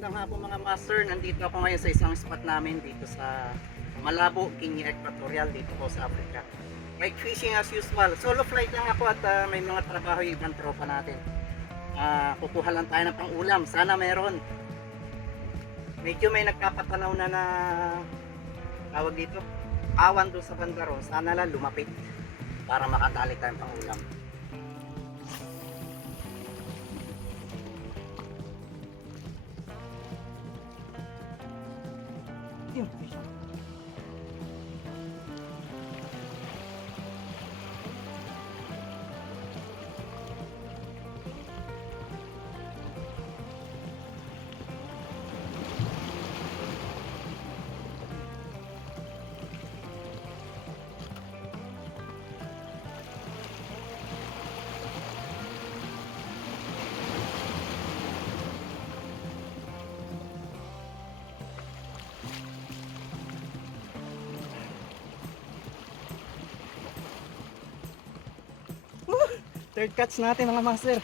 Magandang hapon mga master. Nandito ako ngayon sa isang spot namin dito sa Malabo, Guinea Equatorial dito po sa Africa. Bike fishing as usual. Solo flight lang ako at may mga trabaho yung ibang tropa natin. Kukuha lang tayo ng pang-ulam. Sana meron. Medyo may nagkapatanaw na tawag dito. Awan doon sa bandaro. Sana lang lumapit para makatali tayong pang-ulam. Third catch natin mga master.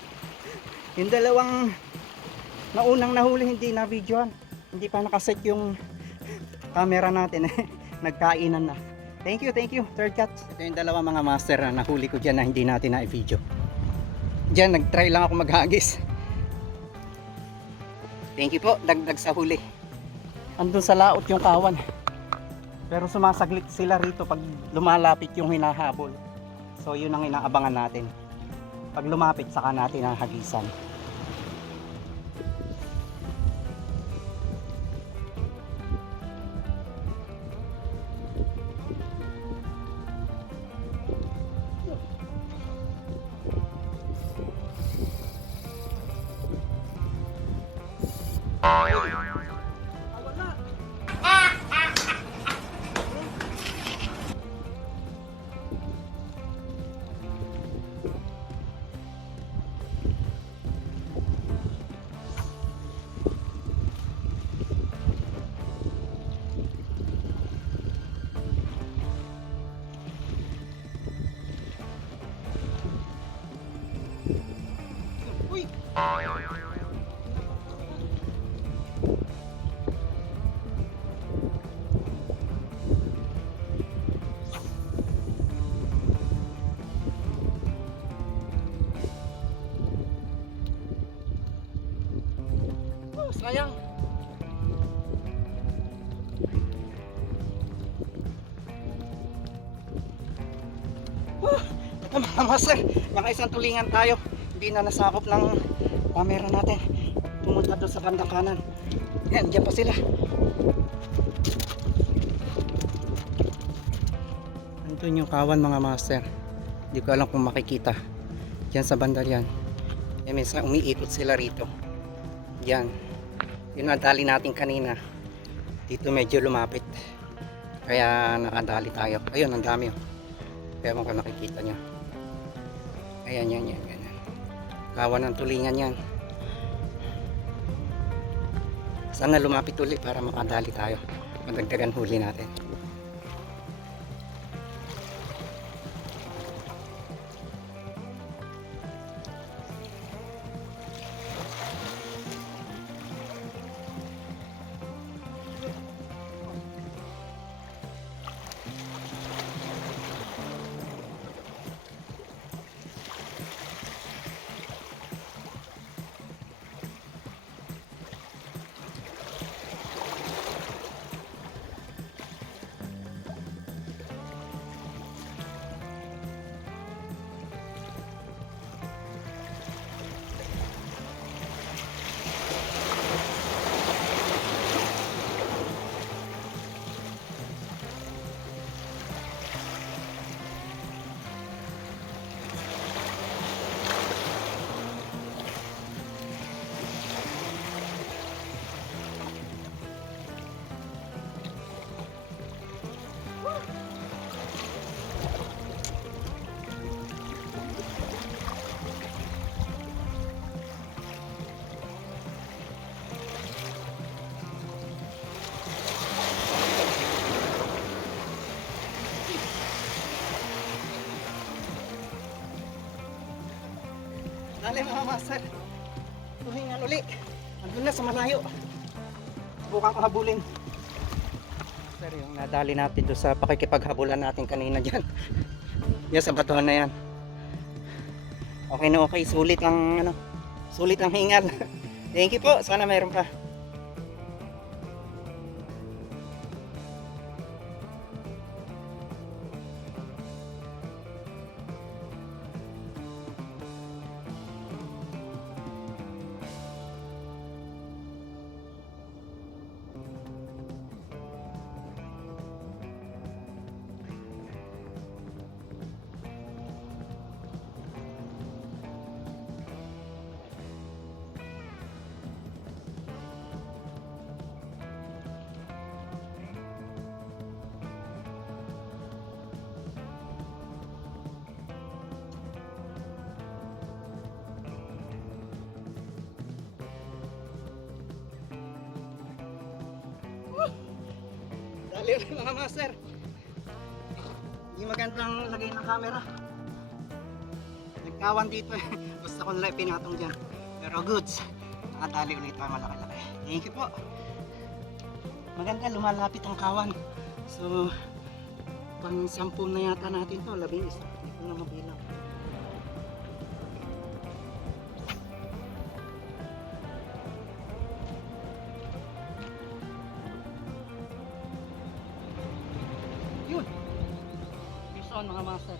Yung dalawang naunang nahuli hindi na videoan. Hindi pa nakaset yung camera natin. Nagkainan na. Thank you. Third catch. Ito yung dalawa mga master na nahuli ko dyan na hindi natin na-video. Dyan nag-try lang ako maghagis. Thank you po. Dagdag sa huli. Andun sa laot yung kawan. Pero sumasaglit sila rito pag lumalapit yung hinahabol. So yun ang inaabangan natin. Pag lumapit, saka natin ang hagisan. Sayang. Ito mga master, nakaisang tulingan tayo. Hindi na nasakop ng camera natin. Pumunta doon sa bandang kanan. Yan, dyan pa sila. Andun yung kawan mga master. Hindi ko alam kung makikita. Dyan sa banda yan. Minsan umiikot sila rito. Yan. Yung nadali natin kanina, dito medyo lumapit, kaya nakadali tayo. Ayun, ang dami. Kaya mo kung nakikita nyo. Ayan, yan. Kawan ng tulingan yan. Sana lumapit ulit para makadali tayo. Madagdagan huli natin. Dali mga master. Tuhingan uli. Andun na sa malayo. subukan ko habulin. Sir, yung nadali natin doon sa pakikipaghabulan natin kanina dyan. Yan sa batuhan na yan. Okay na okay, sulit ang ano, sulit ang hingal. Thank you po, sana mayroon pa. Dali ulit mga master. Hindi magandang lagay ng camera. Nagkawan dito eh. Basta kung live pinatong dyan. Pero goods. Nakadali ulit tayo malaki-laki. Thank you po. Maganda, lumalapit ang kawan. So, pang 10 na yata natin to. 11. Hindi ko na mabilang. Yun. Peace on mga master.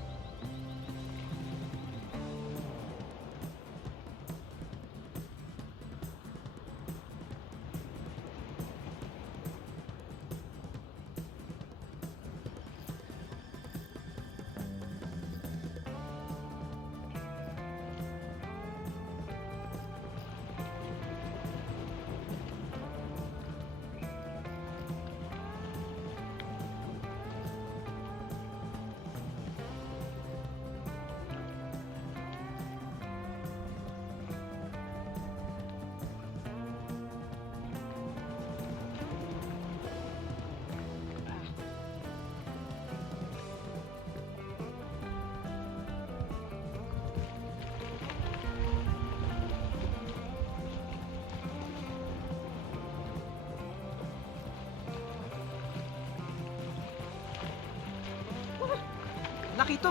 Laki to.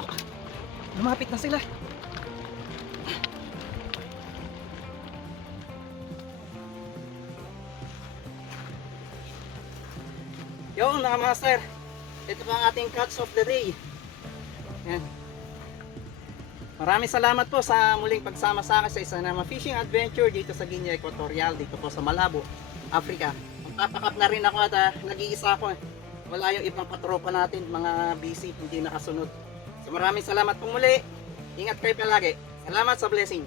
Lumapit na sila. Yung mga master, ito pa ang ating catch of the day. Yan. Maraming salamat po sa muling pagsama sa akin sa isa na fishing adventure dito sa Guinea Equatorial, dito po sa Malabo, Africa. Magpapakap na rin ako at nag-iisa ako. Wala yung ibang patropa natin, mga busy, hindi nakasunod. So maraming salamat po muli. Ingat kayo palagi. Salamat sa blessing.